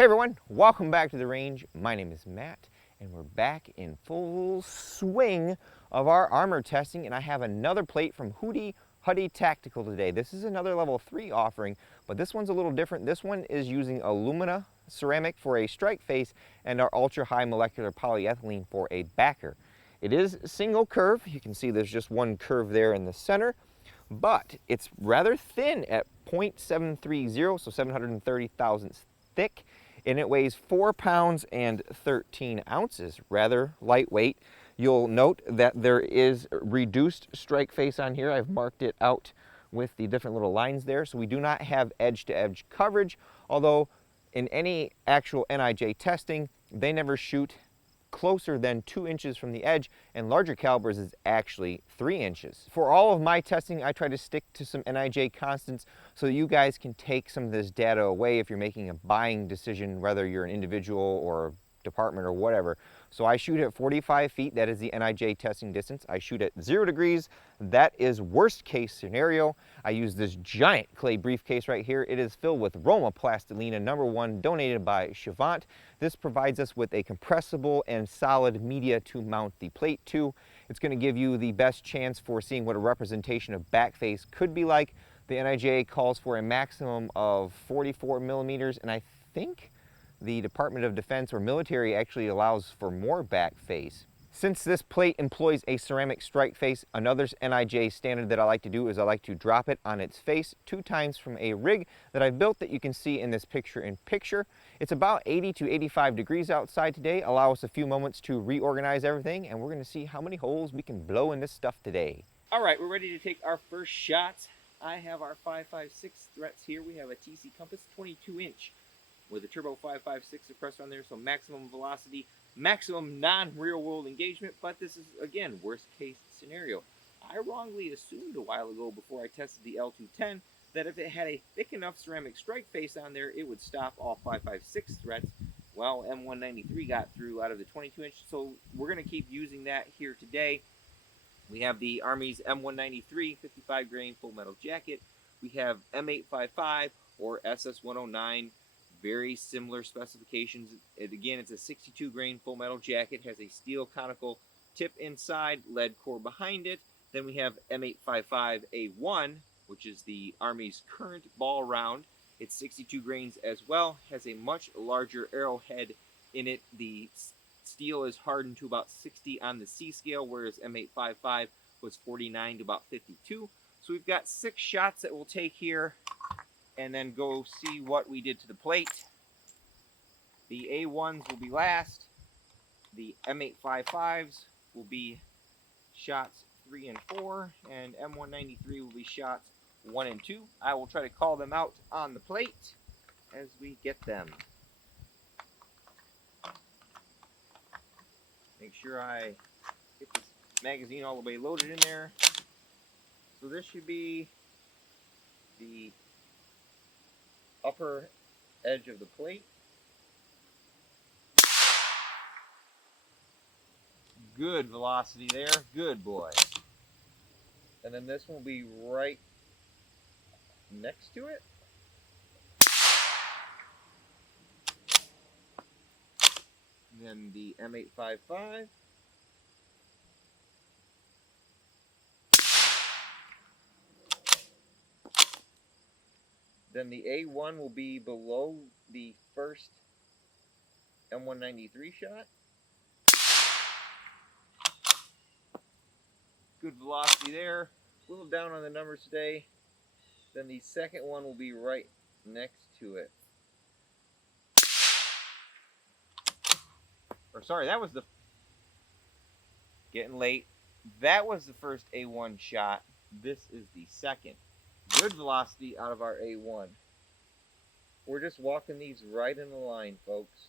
Hey everyone, welcome back to the range. My name is Matt, and we're back in full swing of our armor testing, and I have another plate from Hudi Tactical today. This is another level 3 offering, but this one's a little different. This one is using alumina ceramic for a strike face and our ultra high molecular polyethylene for a backer. It is single curve. You can see there's just one curve there in the center, but it's rather thin at 0.730, so 730 thousandths thick, and it weighs 4 pounds and 13 ounces, rather lightweight. You'll note that there is reduced strike face on here. I've marked it out with the different little lines there, so we do not have edge-to-edge coverage, although in any actual NIJ testing, they never shoot closer than 2 inches from the edge, and larger calibers is actually 3 inches. For all of my testing, I try to stick to some NIJ constants so that you guys can take some of this data away if you're making a buying decision, whether you're an individual or department or whatever. So I shoot at 45 feet, that is the NIJ testing distance. I shoot at 0 degrees, that is worst case scenario. I use this giant clay briefcase right here. It is filled with Roma Plastilina #1, donated by Chavant. This provides us with a compressible and solid media to mount the plate to. It's going to give you the best chance for seeing what a representation of back face could be like. The NIJ calls for a maximum of 44 millimeters, and I think the Department of Defense or military actually allows for more back face. Since this plate employs a ceramic strike face, another NIJ standard that I like to do is I like to drop it on its face 2 times from a rig that I've built that you can see in this picture-in-picture. It's about 80 to 85 degrees outside today. Allow us a few moments to reorganize everything, and we're going to see how many holes we can blow in this stuff today. All right, we're ready to take our first shots. I have our 5.56 threats here. We have a TC Compass 22-inch. with a turbo 5.56 suppressor on there, so maximum velocity, maximum non-real world engagement, but this is, again, worst case scenario. I wrongly assumed a while ago before I tested the L210 that if it had a thick enough ceramic strike face on there, it would stop all 5.56 threats. Well, M193 got through out of the 22-inch, so we're going to keep using that here today. We have the Army's M193 55 grain full metal jacket. We have M855 or SS109, very similar specifications. Again, it's a 62 grain full metal jacket, has a steel conical tip inside, lead core behind it. Then we have M855A1, which is the Army's current ball round. It's 62 grains as well, has a much larger arrowhead in it. The steel is hardened to about 60 on the C scale, whereas M855 was 49 to about 52. So we've got 6 shots that we'll take here and then go see what we did to the plate. The A1s will be last. The M855s will be shots 3 and 4, and M193 will be shots 1 and 2. I will try to call them out on the plate as we get them. Make sure I get this magazine all the way loaded in there. So this should be the upper edge of the plate. Good velocity there. Good boy. And then this one will be right next to it. And then the M855. Then the A1 will be below the first M193 shot. Good velocity there. A little down on the numbers today. Then the second one will be right next to it. Or sorry, that was the... Getting late. That was the first A1 shot. This is the second. Good velocity out of our A1. We're just walking these right in the line, folks.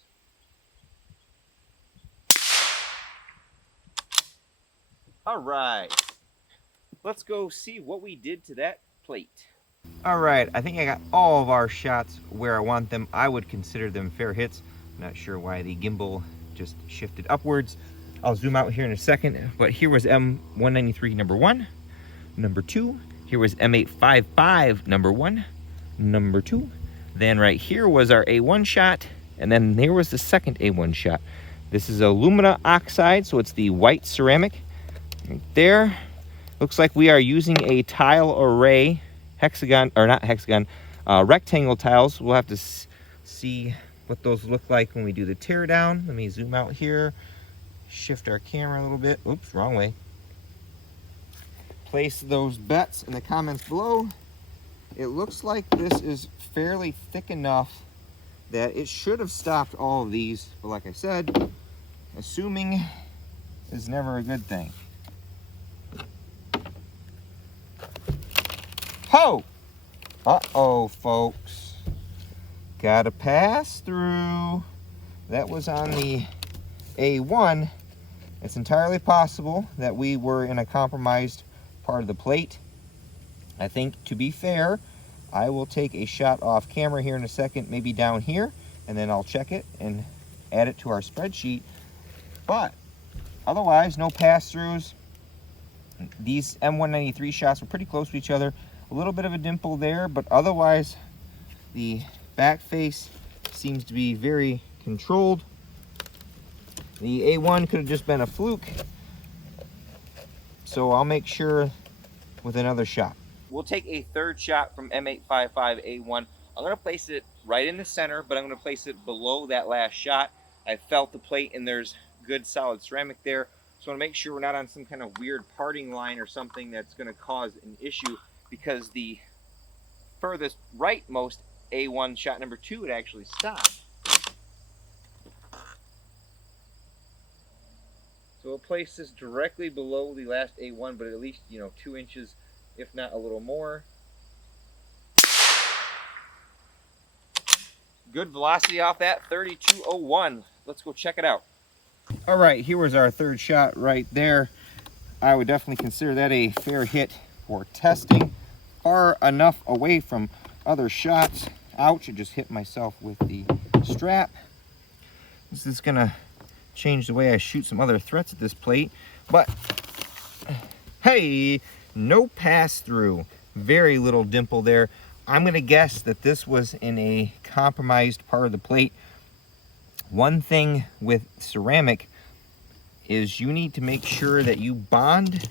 All right. Let's go see what we did to that plate. All right, I think I got all of our shots where I want them. I would consider them fair hits. I'm not sure why the gimbal just shifted upwards. I'll zoom out here in a second, but here was M193 number 1, number 2. Here was M855 number 1, number 2. Then right here was our A1 shot, And then there was the second A1 shot. This is alumina oxide, so it's the white ceramic. Right there. Looks like we are using a tile array, hexagon, or not hexagon, rectangle tiles. We'll have to see what those look like when we do the teardown. Let me zoom out here, shift our camera a little bit. Oops, wrong way. Place those bets in the comments below. It looks like this is fairly thick enough that it should have stopped all of these, but like I said, assuming is never a good thing. Ho! Uh-oh, folks. Gotta pass through. That was on the A1. It's entirely possible that we were in a compromised part of the plate. I think, to be fair, I will take a shot off camera here in a second, maybe down here, and then I'll check it and add it to our spreadsheet. But otherwise, no pass-throughs. These M193 shots were pretty close to each other. A little bit of a dimple there, but otherwise, the back face seems to be very controlled. The A1 could have just been a fluke, so I'll make sure with another shot. We'll take a third shot from M855A1. I'm going to place it right in the center, but I'm going to place it below that last shot. I felt the plate and there's good solid ceramic there, so I want to make sure we're not on some kind of weird parting line or something that's going to cause an issue, because the furthest rightmost A1 shot number 2 would actually stop. So we'll place this directly below the last A1, but at least, 2 inches, if not a little more. Good velocity off that, 3201. Let's go check it out. All right, here was our third shot right there. I would definitely consider that a fair hit for testing. Far enough away from other shots. Ouch, I just hit myself with the strap. This is gonna change the way I shoot some other threats at this plate, but hey, no pass through. Very little dimple there. I'm gonna guess that this was in a compromised part of the plate. One thing with ceramic is you need to make sure that you bond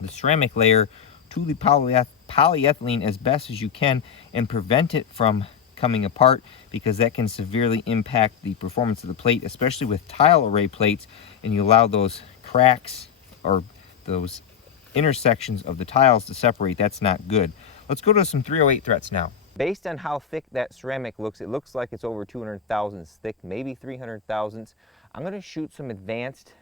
the ceramic layer to the polyethylene as best as you can and prevent it from coming apart, because that can severely impact the performance of the plate, especially with tile array plates, and you allow those cracks or those intersections of the tiles to separate. That's not good. Let's go to some 308 threats now. Based on how thick that ceramic looks, it looks like it's over 200 thousandths thick, maybe 300 thousandths. I'm going to shoot some advanced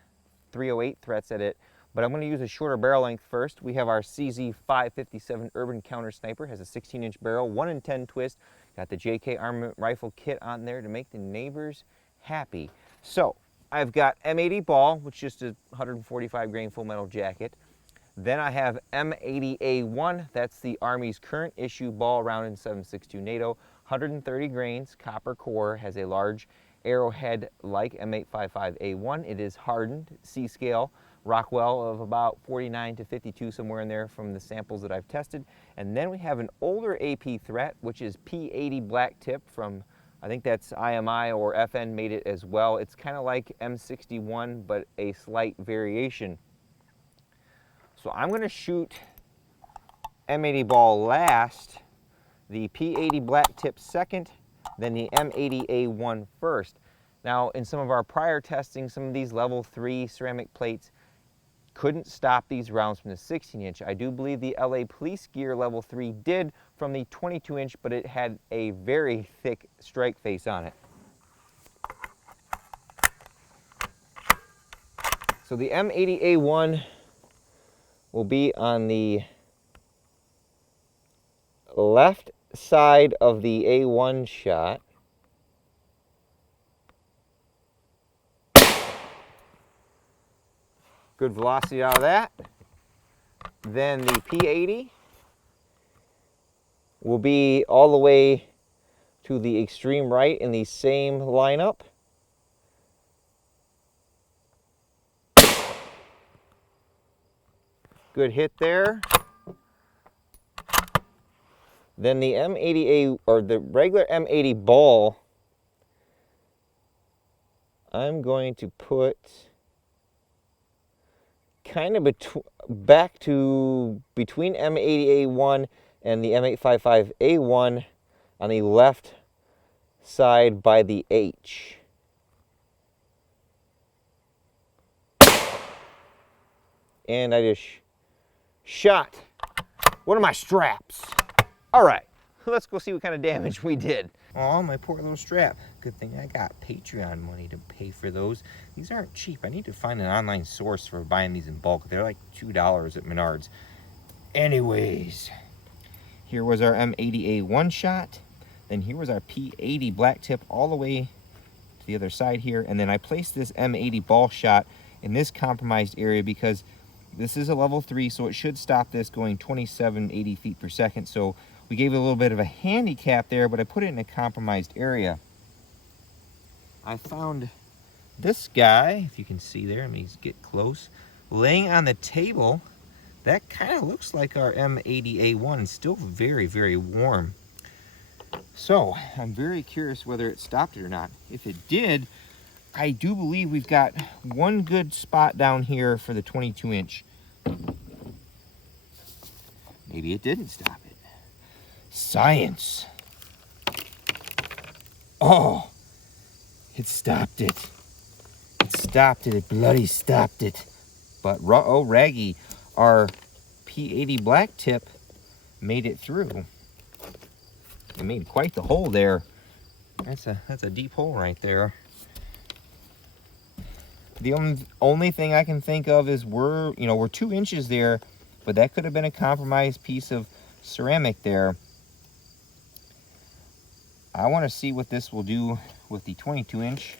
308 threats at it, but I'm going to use a shorter barrel length first. We have our CZ557 Urban Counter Sniper, has a 16-inch barrel, 1 in 10 twist. Got the JK armament rifle kit on there to make the neighbors happy. So I've got M80 ball, which is just a 145 grain full metal jacket. Then I have M80A1, that's the Army's current issue ball round in 7.62 NATO, 130 grains, copper core, has a large arrowhead like M855A1. It is hardened, C-scale, Rockwell of about 49 to 52, somewhere in there from the samples that I've tested. And then we have an older AP threat, which is P80 black tip from, I think that's IMI or FN made it as well. It's kind of like M61, but a slight variation. So I'm going to shoot M80 ball last, the P80 black tip second, then the M80A1 first. Now, in some of our prior testing, some of these level 3 ceramic plates couldn't stop these rounds from the 16-inch. I do believe the LA Police Gear level 3 did from the 22-inch, but it had a very thick strike face on it. So the M80A1 will be on the left side of the A1 shot. Good velocity out of that. Then the P80 will be all the way to the extreme right in the same lineup. Good hit there. Then the M80A, or the regular M80 ball, I'm going to put kind of back to between M80A1 and the M855A1 on the left side by the H. And I just shot one of my straps. All right, let's go see what kind of damage we did. Oh, my poor little strap. Good thing I got Patreon money to pay for those. These aren't cheap. I need to find an online source for buying these in bulk. They're like $2 at Menards. Anyways, here was our M80A1 shot. Then here was our P80 black tip all the way to the other side here. And then I placed this M80 ball shot in this compromised area because this is a level 3, so it should stop this going 80 feet per second. So we gave it a little bit of a handicap there, but I put it in a compromised area. I found this guy, if you can see there, let me get close, laying on the table. That kind of looks like our M80A1, still very, very warm. So I'm very curious whether it stopped it or not. If it did, I do believe we've got one good spot down here for the 22-inch. Maybe it didn't stop it. Science. Oh, it stopped it. It stopped it. It bloody stopped it. But R.A.N.G.E, our P80 black tip, made it through. It made quite the hole there. That's a deep hole right there. The only thing I can think of is we're 2 inches there, but that could have been a compromised piece of ceramic there. I want to see what this will do with the 22-inch.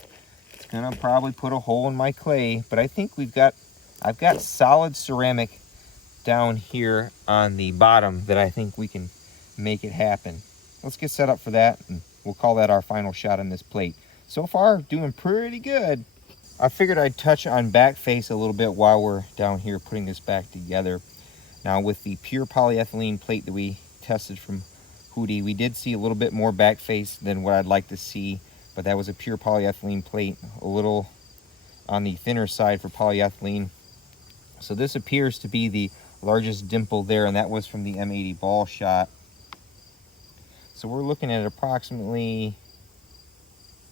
It's gonna probably put a hole in my clay, but I think I've got solid ceramic down here on the bottom that I think we can make it happen. Let's get set up for that, and we'll call that our final shot on this plate. So far, doing pretty good. I figured I'd touch on back face a little bit while we're down here putting this back together. Now with the pure polyethylene plate that we tested from Hudi, we did see a little bit more back face than what I'd like to see, but that was a pure polyethylene plate, a little on the thinner side for polyethylene. So this appears to be the largest dimple there, and that was from the M80 ball shot. So we're looking at approximately,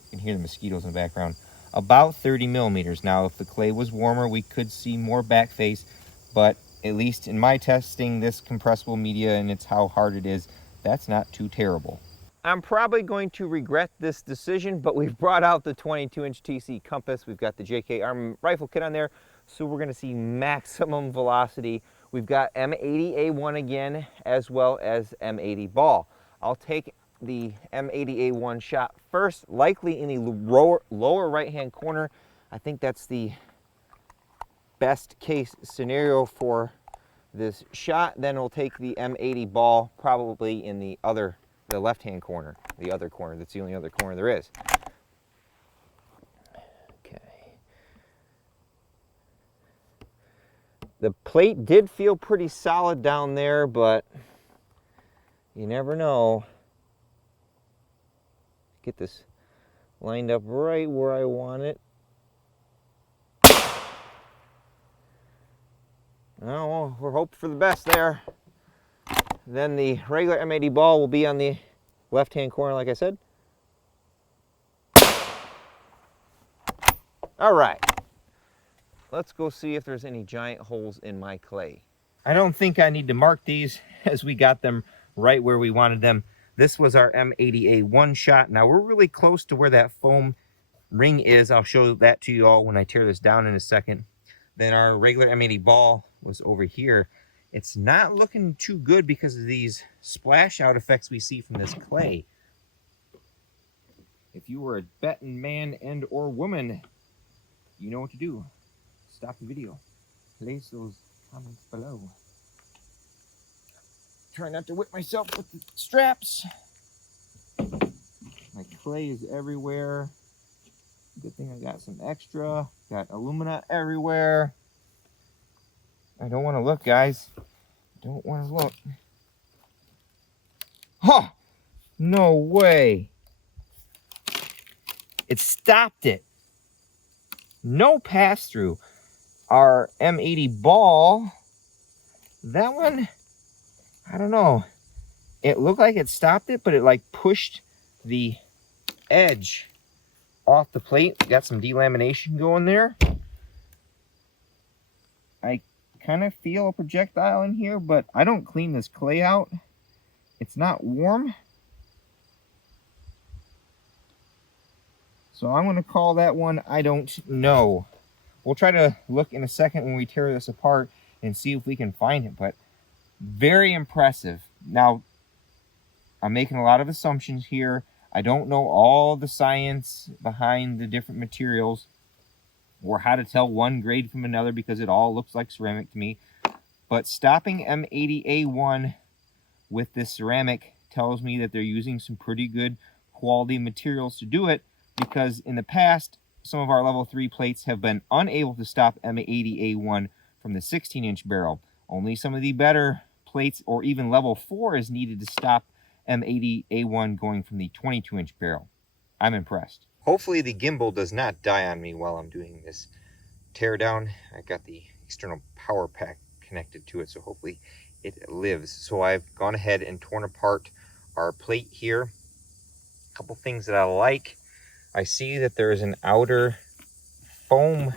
you can hear the mosquitoes in the background, about 30 millimeters. Now, if the clay was warmer, we could see more back face, but at least in my testing, this compressible media and it's how hard it is, that's not too terrible. I'm probably going to regret this decision, but we've brought out the 22-inch TC compass. We've got the JK Arm rifle kit on there, so we're gonna see maximum velocity. We've got M80A1 again, as well as M80 ball. I'll take the M80A1 shot first, likely in the lower right-hand corner. I think that's the best case scenario for this shot. Then we'll take the M80 ball probably in the left-hand corner, the other corner. That's the only other corner there is. Okay. The plate did feel pretty solid down there, but you never know. Get this lined up right where I want it. Oh, we're hoping for the best there. Then the regular M80 ball will be on the left-hand corner, like I said. All right, let's go see if there's any giant holes in my clay. I don't think I need to mark these, as we got them right where we wanted them. This was our M80A1 shot. Now we're really close to where that foam ring is. I'll show that to you all when I tear this down in a second. Then our regular M80 ball was over here. It's not looking too good because of these splash out effects we see from this clay. If you were a betting man and or woman, you know what to do. Stop the video. Place those comments below. Try not to whip myself with the straps. My clay is everywhere. Good thing I got some extra. Got alumina everywhere. I don't want to look, guys. Don't want to look. Huh! No way. It stopped it. no pass-through. Our M80 ball, that one, I don't know. It looked like it stopped it, but it like pushed the edge off the plate. Got some delamination going there. I kind of feel a projectile in here, but I don't clean this clay out. It's not warm. So I'm going to call that one I don't know. We'll try to look in a second when we tear this apart and see if we can find it, but very impressive. Now, I'm making a lot of assumptions here. I don't know all the science behind the different materials or how to tell one grade from another because it all looks like ceramic to me. But stopping M80A1 with this ceramic tells me that they're using some pretty good quality materials to do it, because in the past, some of our level 3 plates have been unable to stop M80A1 from the 16-inch barrel. Only some of the better plates, or even level 4, is needed to stop M80A1 going from the 22-inch barrel. I'm impressed. Hopefully the gimbal does not die on me while I'm doing this teardown. I got the external power pack connected to it, so hopefully it lives. So I've gone ahead and torn apart our plate here. A couple things that I like. I see that there is an outer foam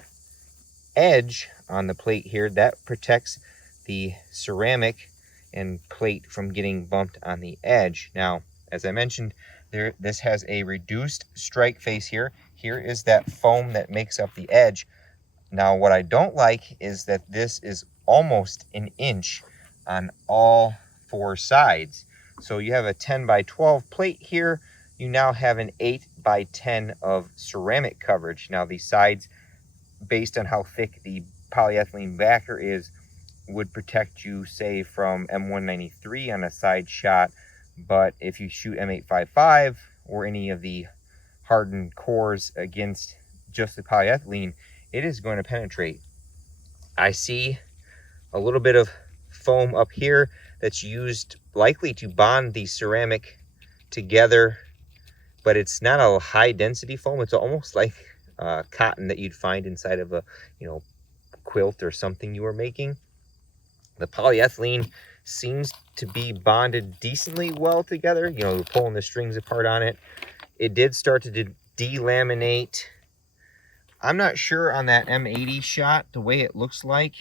edge on the plate here that protects the ceramic and plate from getting bumped on the edge. Now, as I mentioned, this has a reduced strike face here. Here is that foam that makes up the edge. Now, what I don't like is that this is almost an inch on all 4 sides. So you have a 10 by 12 plate here. You now have an 8 by 10 of ceramic coverage. Now, the sides, based on how thick the polyethylene backer is, would protect you, say, from M193 on a side shot. But if you shoot M855 or any of the hardened cores against just the polyethylene, it is going to penetrate. I see a little bit of foam up here that's used likely to bond the ceramic together, but it's not a high density foam. It's almost like cotton that you'd find inside of a quilt or something you were making. The polyethylene seems to be bonded decently well together. Pulling the strings apart on it, it did start to delaminate. I'm not sure on that M80 shot the way it looks like.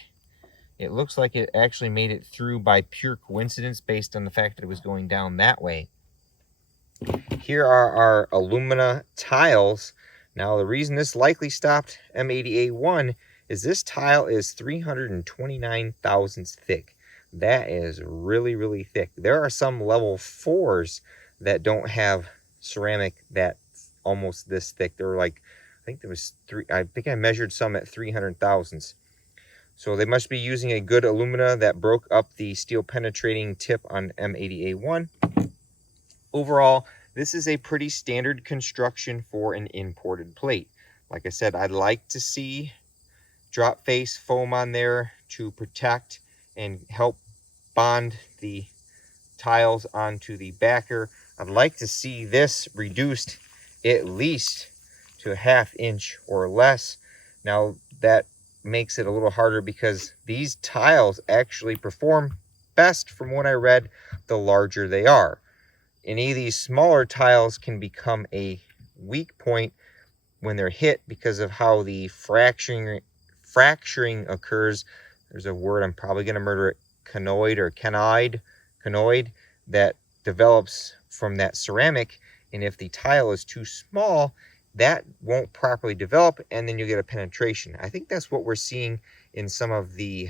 It looks like it actually made it through by pure coincidence based on the fact that it was going down that way. Here are our alumina tiles. Now, the reason this likely stopped M80A1 is this tile is 329 thousandths thick. That is really, really thick. There are some level 4s that don't have ceramic that's almost this thick. They're like, I think I measured some at 300 thousandths. So they must be using a good alumina that broke up the steel penetrating tip on M80A1. Overall, this is a pretty standard construction for an imported plate. Like I said, I'd like to see drop face foam on there to protect and help bond the tiles onto the backer. I'd like to see this reduced at least to a 1/2 inch or less. Now, that makes it a little harder because these tiles actually perform best, from what I read, the larger they are. Any of these smaller tiles can become a weak point when they're hit because of how the fracturing occurs. There's a word, I'm probably going to murder it, conoid, that develops from that ceramic. And if the tile is too small, that won't properly develop, and then you get a penetration. I think that's what we're seeing in some of the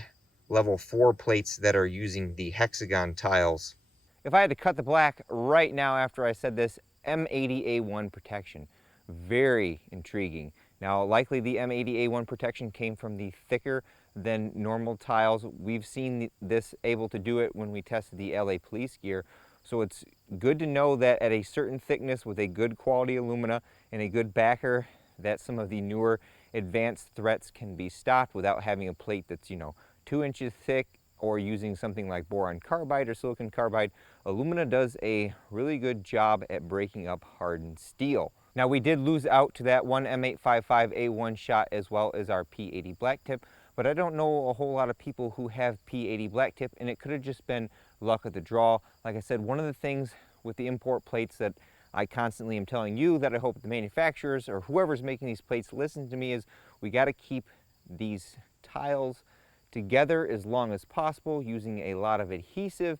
level 4 plates that are using the hexagon tiles. If I had to cut the black right now after I said this, M80A1 protection, very intriguing. Now, likely the M80A1 protection came from the thicker than normal tiles. We've seen this able to do it when we tested the LA police gear. So it's good to know that at a certain thickness with a good quality alumina and a good backer, that some of the newer advanced threats can be stopped without having a plate that's 2 inches thick, or using something like boron carbide or silicon carbide. Alumina does a really good job at breaking up hardened steel. Now we did lose out to that one M855A1 shot as well as our P80 black tip, but I don't know a whole lot of people who have P80 black tip, and it could have just been luck of the draw. Like I said, one of the things with the import plates that I constantly am telling you, that I hope the manufacturers or whoever's making these plates listen to me, is we got to keep these tiles together as long as possible using a lot of adhesive,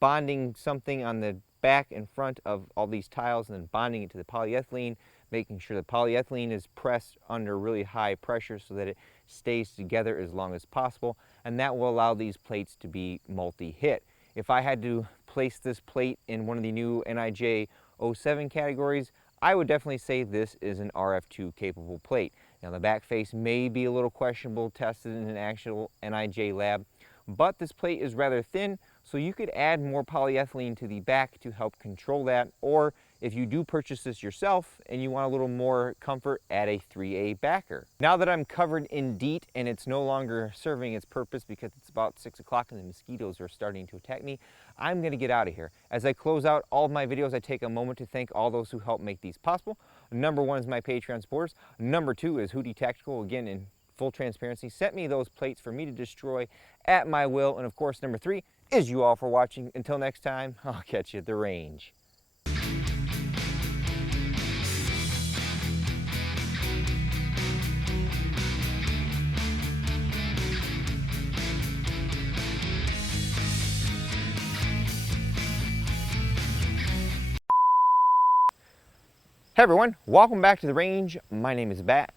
bonding something on the back and front of all these tiles and then bonding it to the polyethylene, making sure the polyethylene is pressed under really high pressure so that it stays together as long as possible, and that will allow these plates to be multi-hit. If I had to place this plate in one of the new NIJ 07 categories, I would definitely say this is an RF2 capable plate. Now the back face may be a little questionable tested in an actual NIJ lab, but this plate is rather thin, so you could add more polyethylene to the back to help control that, or if you do purchase this yourself and you want a little more comfort, add a 3A backer. Now that I'm covered in DEET and it's no longer serving its purpose because it's about 6 o'clock and the mosquitoes are starting to attack me, I'm gonna get out of here. As I close out all of my videos, I take a moment to thank all those who help make these possible. Number one is my Patreon supporters. Number two is Hudi Tactical, again in full transparency, sent me those plates for me to destroy at my will. And of course, number three is you all for watching. Until next time, I'll catch you at the range. Hey everyone, welcome back to the range. My name is Matt,